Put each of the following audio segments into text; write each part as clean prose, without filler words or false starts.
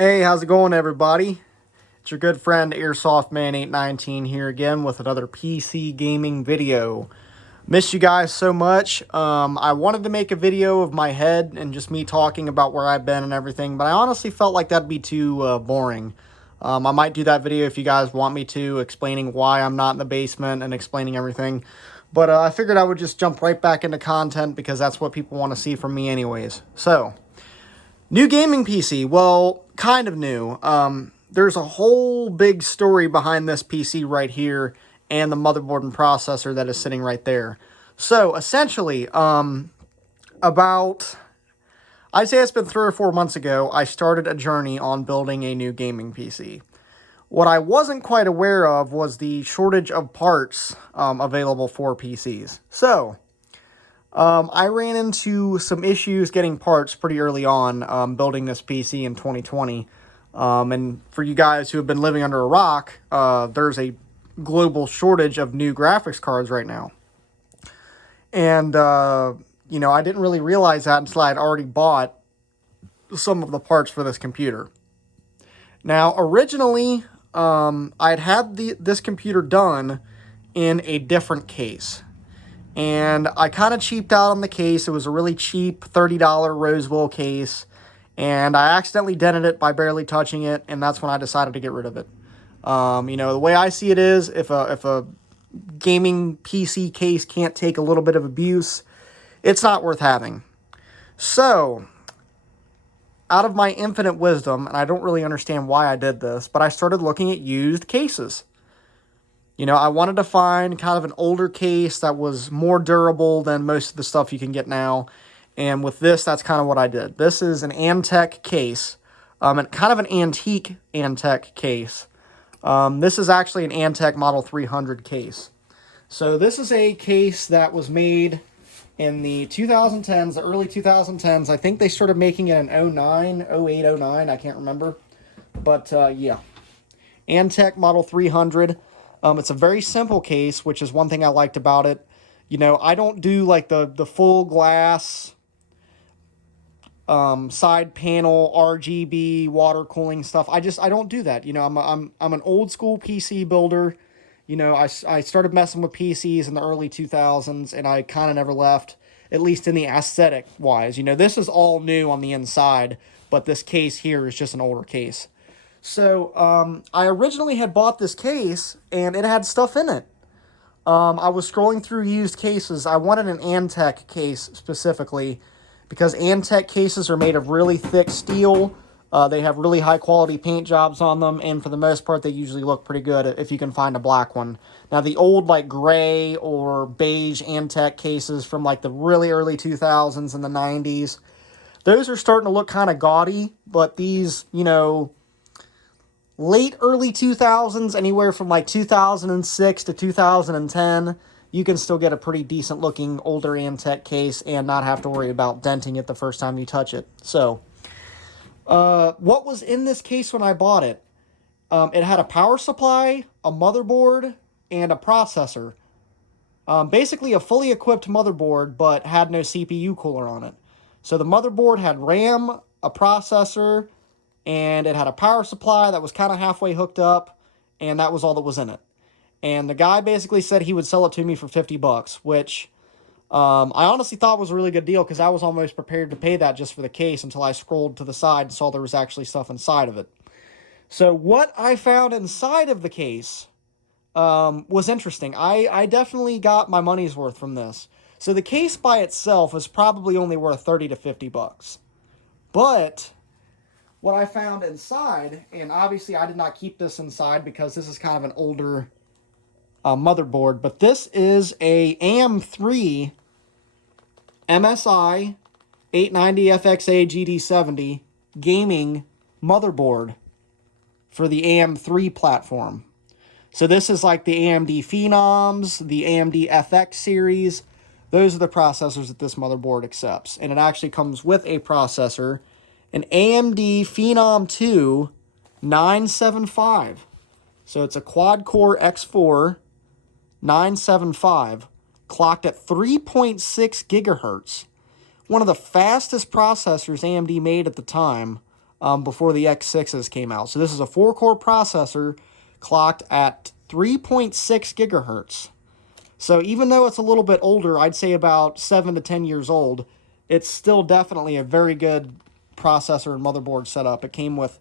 Hey, how's it going, everybody? It's your good friend Airsoftman819 here again with another PC gaming video. Missed you guys so much. I wanted to make a video of my head and just me talking about where I've been and everything, but I honestly felt like that'd be too boring. I might do that video if you guys want me to, explaining why I'm not in the basement and explaining everything. But I figured I would just jump right back into content because that's what people want to see from me anyways. So, new gaming PC. Well, kind of new. There's a whole big story behind this PC right here and the motherboard and processor that is sitting right there. So, essentially, about, I'd say it's been 3 or 4 months ago, I started a journey on building a new gaming PC. What I wasn't quite aware of was the shortage of parts available for PCs. So, I ran into some issues getting parts pretty early on building this PC in 2020. And for you guys who have been living under a rock, there's a global shortage of new graphics cards right now. And, I didn't really realize that until I had already bought some of the parts for this computer. Now, originally, I'd had this computer done in a different case. And I kind of cheaped out on the case. It was a really cheap $30 Rosewell case. And I accidentally dented it by barely touching it. And that's when I decided to get rid of it. The way I see it is, if a gaming PC case can't take a little bit of abuse, it's not worth having. So, out of my infinite wisdom, and I don't really understand why I did this, but I started looking at used cases. I wanted to find kind of an older case that was more durable than most of the stuff you can get now. And with this, that's kind of what I did. This is an Antec case, and kind of an antique Antec case. This is actually an Antec Model 300 case. So this is a case that was made in the 2010s, the early 2010s. I think they started making it in 09, 08, 09. I can't remember. But, yeah. Antec Model 300. It's a very simple case, which is one thing I liked about it. I don't do like the full glass side panel RGB water cooling stuff. I don't do that. I'm an old school PC builder. I started messing with PCs in the early 2000s, and I kind of never left, at least in the aesthetic wise. This is all new on the inside, but this case here is just an older case. So, I originally had bought this case, and it had stuff in it. I was scrolling through used cases. I wanted an Antec case specifically, because Antec cases are made of really thick steel. They have really high-quality paint jobs on them, and for the most part, they usually look pretty good if you can find a black one. Now, the old, gray or beige Antec cases from, the really early 2000s and the 90s, those are starting to look kind of gaudy, but these, late early 2000s, anywhere from 2006 to 2010, you can still get a pretty decent looking older Antec case and not have to worry about denting it the first time you touch it. So, what was in this case when I bought it? It had a power supply, a motherboard, and a processor. Basically a fully equipped motherboard, but had no CPU cooler on it. So the motherboard had RAM, a processor, and it had a power supply that was kind of halfway hooked up, and that was all that was in it. And the guy basically said he would sell it to me for $50, which I honestly thought was a really good deal, because I was almost prepared to pay that just for the case until I scrolled to the side and saw there was actually stuff inside of it. So what I found inside of the case was interesting. I definitely got my money's worth from this. So the case by itself is probably only worth $30 to $50. But what I found inside, and obviously I did not keep this inside because this is kind of an older motherboard, but this is a AM3 MSI 890 FXA GD70 gaming motherboard for the AM3 platform. So this is like the AMD Phenoms, the AMD FX series. Those are the processors that this motherboard accepts. And it actually comes with a processor, an AMD Phenom 2 975. So it's a quad-core X4 975, clocked at 3.6 gigahertz. One of the fastest processors AMD made at the time. before the X6s came out. So this is a 4-core processor clocked at 3.6 gigahertz. So even though it's a little bit older, I'd say about 7 to 10 years old, it's still definitely a very good processor and motherboard setup. It came with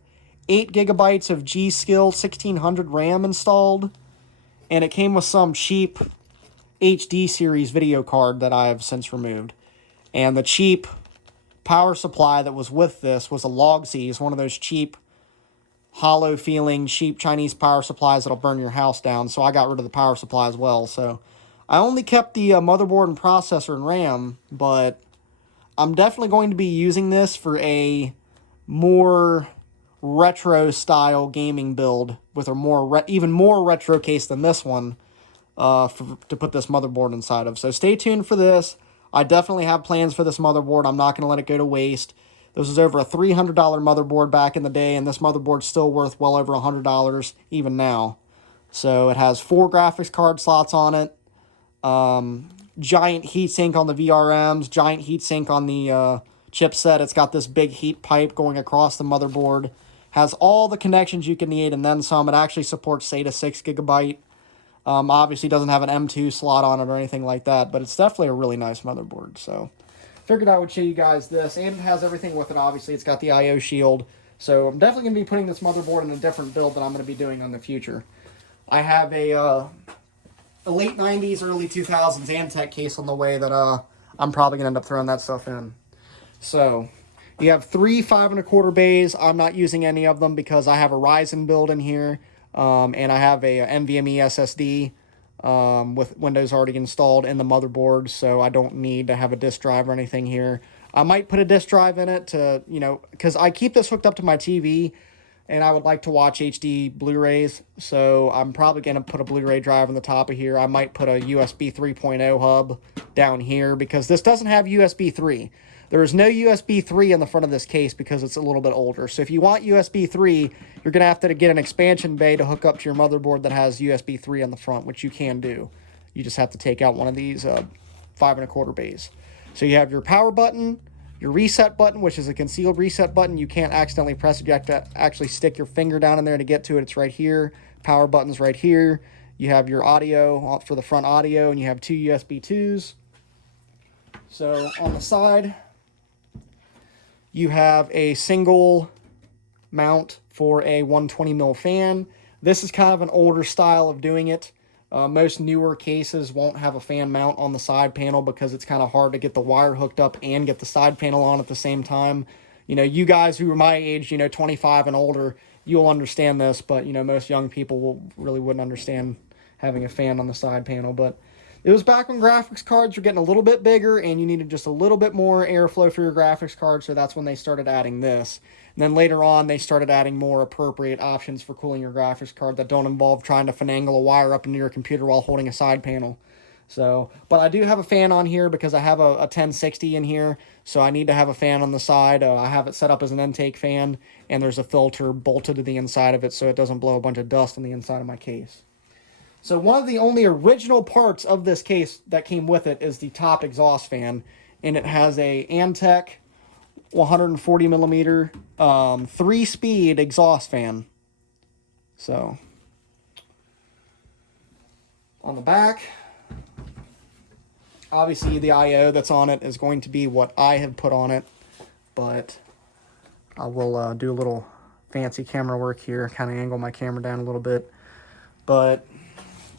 8 gigabytes of G-Skill 1600 RAM installed, and it came with some cheap HD series video card that I have since removed. And the cheap power supply that was with this was a Logsys, one of those cheap, hollow feeling, cheap Chinese power supplies that'll burn your house down. So I got rid of the power supply as well. So I only kept the motherboard and processor and RAM, but I'm definitely going to be using this for a more retro style gaming build with a more even more retro case than this one to put this motherboard inside of. So stay tuned for this. I definitely have plans for this motherboard. I'm not going to let it go to waste. This was over a $300 motherboard back in the day, and this motherboard's still worth well over $100 even now. So it has 4 graphics card slots on it, giant heatsink on the VRMs, giant heatsink on the chipset. It's got this big heat pipe going across the motherboard. Has all the connections you can need and then some. It actually supports SATA 6 gigabyte. Obviously doesn't have an M2 slot on it or anything like that, but it's definitely a really nice motherboard. So figured I would show you guys this, and it has everything with it. Obviously it's got the IO shield. So I'm definitely going to be putting this motherboard in a different build that I'm going to be doing in the future. I have a late 90s, early 2000s Antec case on the way that I'm probably going to end up throwing that stuff in. So you have 3 5 1/4 bays. I'm not using any of them because I have a Ryzen build in here. And I have a NVMe SSD with Windows already installed in the motherboard, so I don't need to have a disk drive or anything here. I might put a disk drive in it to, because I keep this hooked up to my TV, and I would like to watch HD Blu-rays, so I'm probably going to put a Blu-ray drive on the top of here. I might put a USB 3.0 hub down here, because this doesn't have USB 3. There is no USB 3 in the front of this case because it's a little bit older. So if you want USB 3, you're going to have to get an expansion bay to hook up to your motherboard that has USB 3 on the front, which you can do. You just have to take out one of these 5 1/4 bays. So you have your power button, your reset button, which is a concealed reset button. You can't accidentally press it. You have to actually stick your finger down in there to get to it. It's right here. Power button's right here. You have your audio for the front audio, and you have 2 USB 2s. So on the side, you have a single mount for a 120mm fan. This is kind of an older style of doing it. Most newer cases won't have a fan mount on the side panel because it's kind of hard to get the wire hooked up and get the side panel on at the same time. You guys who are my age, 25 and older, you'll understand this, but, most young people really wouldn't understand having a fan on the side panel. But it was back when graphics cards were getting a little bit bigger and you needed just a little bit more airflow for your graphics card, so that's when they started adding this. And then later on, they started adding more appropriate options for cooling your graphics card that don't involve trying to finagle a wire up into your computer while holding a side panel. So, but I do have a fan on here because I have a 1060 in here, so I need to have a fan on the side. I have it set up as an intake fan, and there's a filter bolted to the inside of it so it doesn't blow a bunch of dust on the inside of my case. So one of the only original parts of this case that came with it is the top exhaust fan, and it has a Antec 140mm 3-speed exhaust fan. So on the back, obviously the I/O that's on it is going to be what I have put on it, but I will do a little fancy camera work here, kind of angle my camera down a little bit. But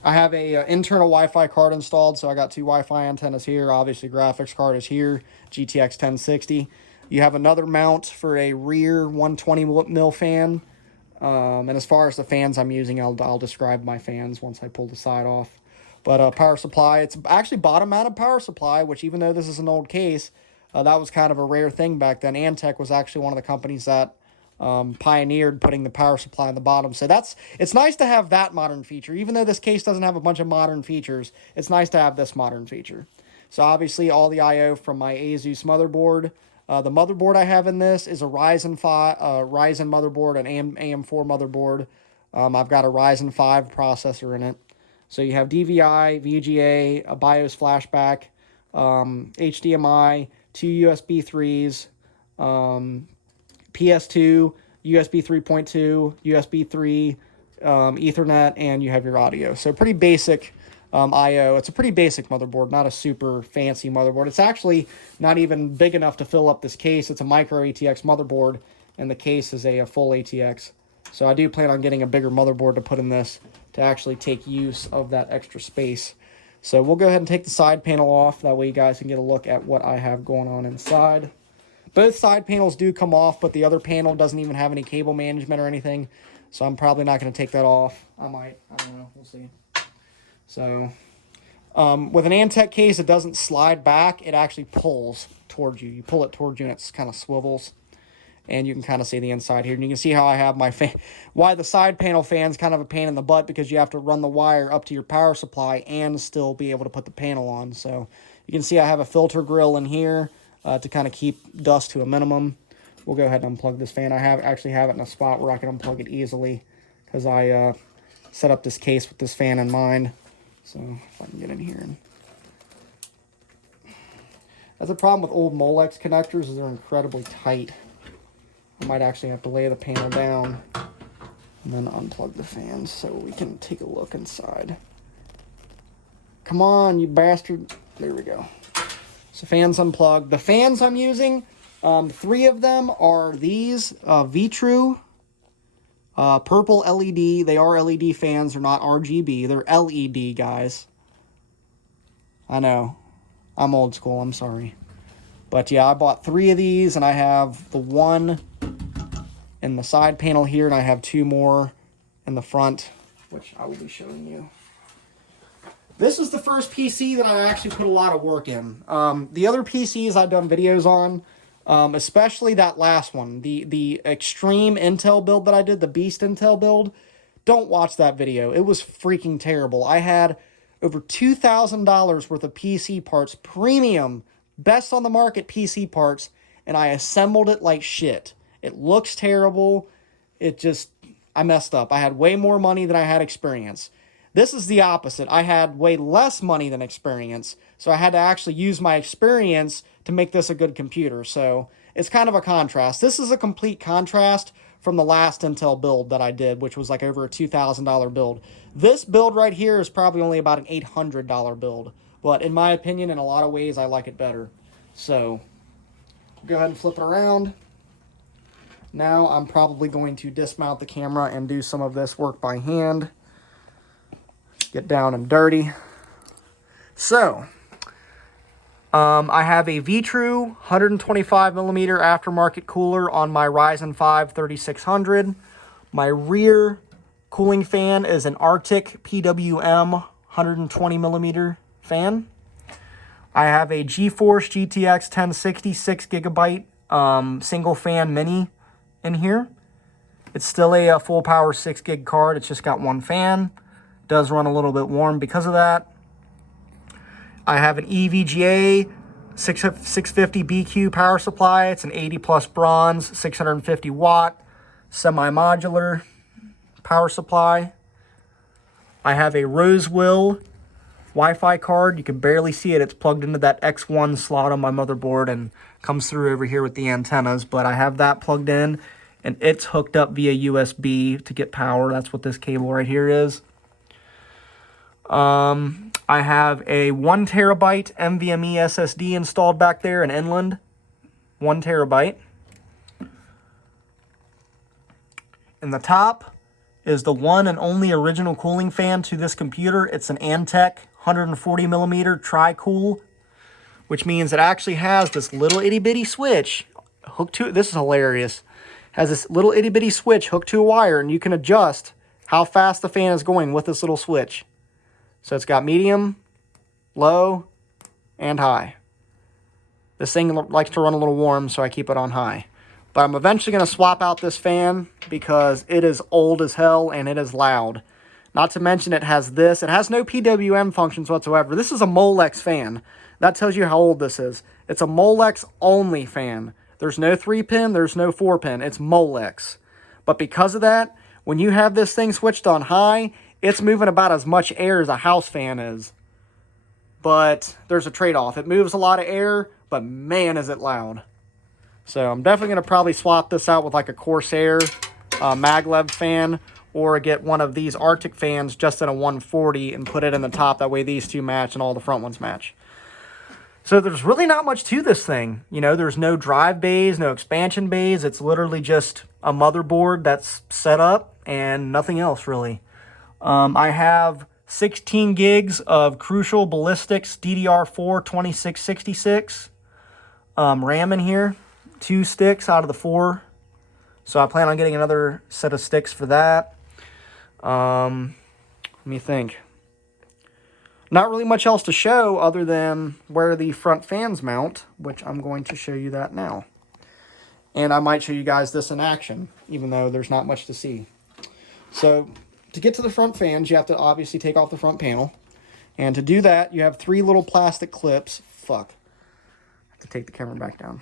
I have a internal Wi-Fi card installed, so I got 2 Wi-Fi antennas here. Obviously, graphics card is here, GTX 1060. You have another mount for a rear 120mm fan. And as far as the fans I'm using, I'll describe my fans once I pull the side off. But power supply, it's actually bottom-mounted power supply, which even though this is an old case, that was kind of a rare thing back then. Antec was actually one of the companies that pioneered putting the power supply on the bottom. So it's nice to have that modern feature. Even though this case doesn't have a bunch of modern features, it's nice to have this modern feature. So obviously all the I/O from my Asus motherboard. The motherboard I have in this is a Ryzen motherboard, an AM4 motherboard. I've got a Ryzen 5 processor in it. So you have DVI, VGA, a BIOS flashback, HDMI, 2 USB 3s, PS2, USB 3.2, USB 3, Ethernet, and you have your audio. So pretty basic I/O. It's a pretty basic motherboard, not a super fancy motherboard. It's actually not even big enough to fill up this case. It's a micro ATX motherboard, and the case is a full ATX. So I do plan on getting a bigger motherboard to put in this to actually take use of that extra space. So we'll go ahead and take the side panel off. That way you guys can get a look at what I have going on inside. Both side panels do come off, but the other panel doesn't even have any cable management or anything. So I'm probably not going to take that off. I might. I don't know. We'll see. So with an Antec case, it doesn't slide back. It actually pulls towards you. You pull it towards you and it kind of swivels. And you can kind of see the inside here. And you can see how I have my fan. Why the side panel fan's kind of a pain in the butt, because you have to run the wire up to your power supply and still be able to put the panel on. So you can see I have a filter grill in here to kind of keep dust to a minimum. We'll go ahead and unplug this fan. I actually have it in a spot where I can unplug it easily, because I set up this case with this fan in mind. So if I can get in here. That's a problem with old Molex connectors, is they're incredibly tight. I might actually have to lay the panel down and then unplug the fans so we can take a look inside. Come on, you bastard. There we go. So fans unplugged. The fans I'm using, 3 of them are these V-True purple LED. They are LED fans. They're not RGB. They're LED, guys. I know. I'm old school. I'm sorry. But yeah, I bought 3 of these, and I have the one in the side panel here, and I have 2 more in the front, which I will be showing you. This is the first PC that I actually put a lot of work in. The other PCs I've done videos on, especially that last one, the extreme Intel build that I did, the Beast Intel build, don't watch that video. It was freaking terrible. I had over $2,000 worth of PC parts, premium, best on the market PC parts, and I assembled it like shit. It looks terrible. I messed up. I had way more money than I had experience. This is the opposite. I had way less money than experience, so I had to actually use my experience to make this a good computer. So it's kind of a contrast. This is a complete contrast from the last Intel build that I did, which was like over a $2,000 build. This build right here is probably only about an $800 build, but in my opinion, in a lot of ways, I like it better. So go ahead and flip it around. Now I'm probably going to dismount the camera and do some of this work by hand. Get down and dirty. So, I have a V-True 125mm aftermarket cooler on my Ryzen 5 3600. My rear cooling fan is an Antec PWM 120mm fan. I have a GeForce GTX 1060 6GB single fan mini in here. It's still a full power 6 gig card. It's just got one fan. Does run a little bit warm because of that. I have an EVGA 650 BQ power supply. It's an 80 plus bronze, 650 watt semi-modular power supply. I have a Rosewill Wi-Fi card. You can barely see it. It's plugged into that X1 slot on my motherboard and comes through over here with the antennas, but I have that plugged in and it's hooked up via USB to get power. That's what this cable right here is. I have a 1 terabyte NVMe SSD installed back there in Inland. 1 terabyte. In the top is the one and only original cooling fan to this computer. It's an Antec 140mm tri-cool, which means it actually has this little itty bitty switch hooked to it. This is hilarious. Has this little itty bitty switch hooked to a wire, and you can adjust how fast the fan is going with this little switch. So it's got medium, low, and high. This thing likes to run a little warm, so I keep it on high. But I'm eventually going to swap out this fan because it is old as hell and it is loud. Not to mention it has this. It has no PWM functions whatsoever. This is a Molex fan. That tells you how old this is. It's a Molex only fan. There's no 3-pin, there's no 4-pin. It's Molex. But because of that, when you have this thing switched on high, it's moving about as much air as a house fan is. But there's a trade-off. It moves a lot of air, but man, is it loud. So I'm definitely going to probably swap this out with like a Corsair maglev fan, or get one of these Arctic fans just in a 140 and put it in the top. That way these two match and all the front ones match. So there's really not much to this thing. You know, there's no drive bays, no expansion bays. It's literally just a motherboard that's set up and nothing else really. I have 16 gigs of Crucial Ballistics DDR4 2666 RAM in here. 2 sticks out of the 4. So I plan on getting another set of sticks for that. Let me think. Not really much else to show other than where the front fans mount, which I'm going to show you that now. And I might show you guys this in action, even though there's not much to see. So to get to the front fans, you have to obviously take off the front panel. And to do that, you have 3 little plastic clips. Fuck. I have to take the camera back down.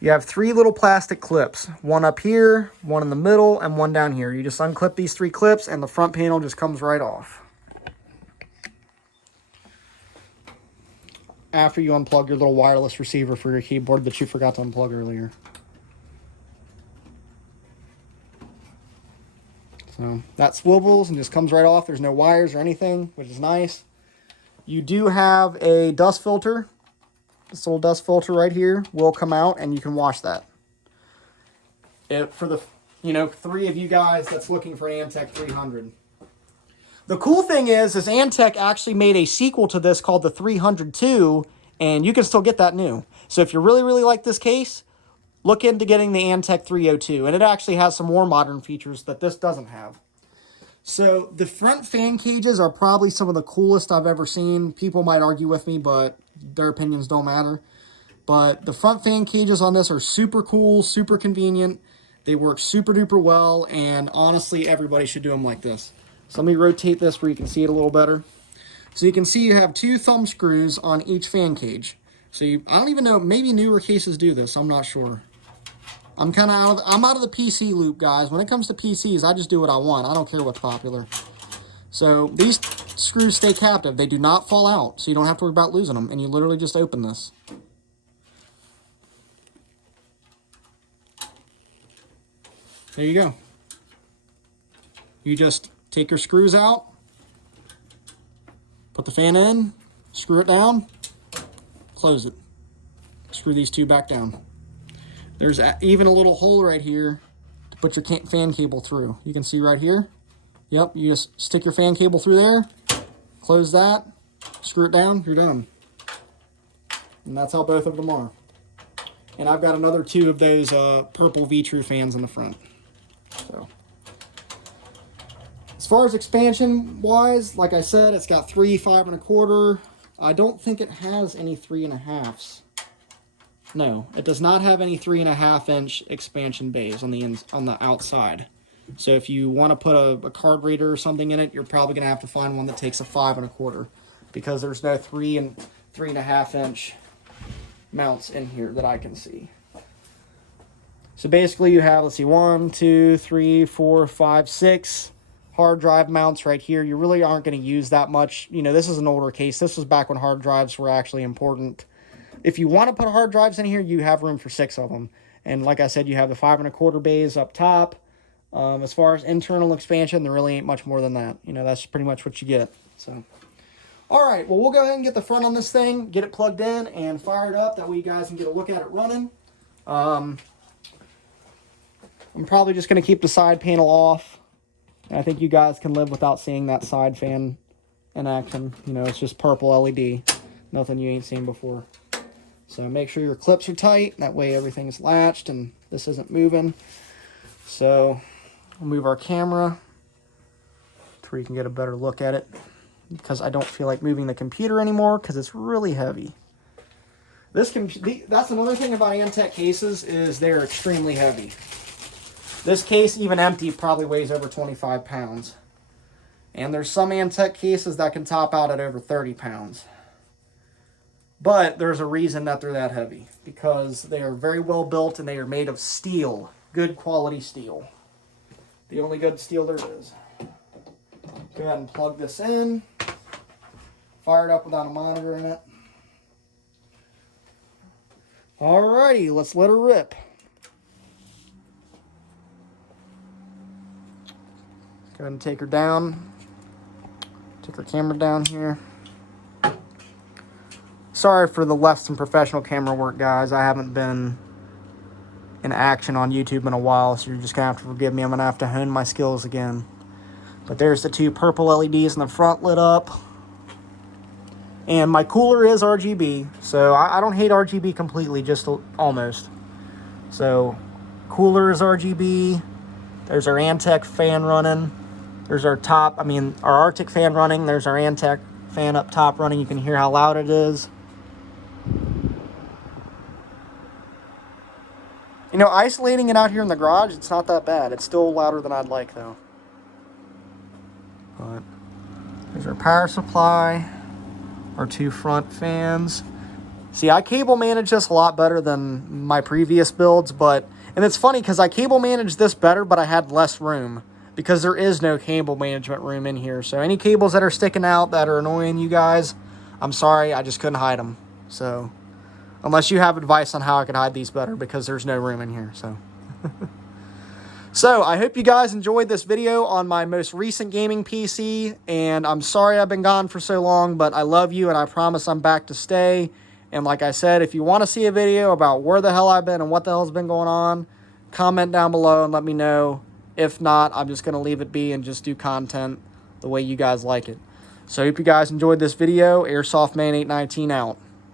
You have 3 little plastic clips. One up here, one in the middle, and one down here. You just unclip these 3 clips, and the front panel just comes right off. After you unplug your little wireless receiver for your keyboard that you forgot to unplug earlier. So that swivels and just comes right off. There's no wires or anything, which is nice. You do have a dust filter. This little dust filter right here will come out, and you can wash that. For the 3 of you guys that's looking for an Antec 300. The cool thing is Antec actually made a sequel to this called the 302, and you can still get that new. So if you really, really like this case, look into getting the Antec 302, and it actually has some more modern features that this doesn't have. So the front fan cages are probably some of the coolest I've ever seen. People might argue with me, but their opinions don't matter. But the front fan cages on this are super cool, super convenient. They work super duper well, and honestly, everybody should do them like this. So let me rotate this where you can see it a little better. So you can see you have 2 thumb screws on each fan cage. So I don't even know, maybe newer cases do this, I'm not sure. I'm kind of out of the PC loop, guys. When it comes to PCs, I just do what I want. I don't care what's popular. So these screws stay captive. They do not fall out, so you don't have to worry about losing them. And you literally just open this. There you go. You just take your screws out, put the fan in, screw it down, close it. Screw these 2 back down. There's even a little hole right here to put your fan cable through. You can see right here. Yep, you just stick your fan cable through there, close that, screw it down, you're done. And that's how both of them are. And I've got another 2 of those purple V-True fans in the front. So, as far as expansion wise, like I said, it's got 3 5 1/4. I don't think it has any 3 1/2s. No, it does not have any 3 1/2 inch expansion bays on the outside. So if you want to put a card reader or something in it, you're probably going to have to find one that takes a 5 1/4, because there's no 3 and 3 1/2 inch mounts in here that I can see. So basically you have, let's see, 1, 2, 3, 4, 5, 6 hard drive mounts right here. You really aren't going to use that much. You know, this is an older case. This was back when hard drives were actually important. If you want to put hard drives in here, you have room for 6 of them. And like I said, you have the 5 1/4 bays up top. As far as internal expansion, there really ain't much more than that. You know, that's pretty much what you get. So, all right, well, we'll go ahead and get the front on this thing, get it plugged in, and fire it up. That way you guys can get a look at it running. I'm probably just going to keep the side panel off. I think you guys can live without seeing that side fan in action. You know, it's just purple LED. Nothing you ain't seen before. So make sure your clips are tight. That way everything's latched and this isn't moving. So we'll move our camera to where you can get a better look at it, because I don't feel like moving the computer anymore because it's really heavy. That's another thing about Antec cases, is they're extremely heavy. This case, even empty, probably weighs over 25 pounds. And there's some Antec cases that can top out at over 30 pounds. But there's a reason that they're that heavy, because they are very well built and they are made of steel, good quality steel. The only good steel there is. Go ahead and plug this in. Fire it up without a monitor in it. Alrighty, let's let her rip. Go ahead and take her down. Take her camera down here. Sorry for the less than professional camera work, guys. I haven't been in action on YouTube in a while, so you're just going to have to forgive me. I'm going to have to hone my skills again. But there's the two purple LEDs in the front lit up. And my cooler is RGB, so I don't hate RGB completely, just almost. So, cooler is RGB. There's our Antec fan running. There's our our Arctic fan running. There's our Antec fan up top running. You can hear how loud it is. You know, isolating it out here in the garage, it's not that bad. It's still louder than I'd like, though. But there's our power supply. Our two front fans. See, I cable manage this a lot better than my previous builds, and it's funny because I cable managed this better, but I had less room because there is no cable management room in here. So any cables that are sticking out that are annoying you guys, I'm sorry, I just couldn't hide them. So unless you have advice on how I could hide these better, because there's no room in here. So I hope you guys enjoyed this video on my most recent gaming PC, and I'm sorry I've been gone for so long, but I love you, and I promise I'm back to stay. And like I said, if you want to see a video about where the hell I've been and what the hell's been going on, comment down below and let me know. If not, I'm just going to leave it be and just do content the way you guys like it. So I hope you guys enjoyed this video. Airsoft Man 819 out.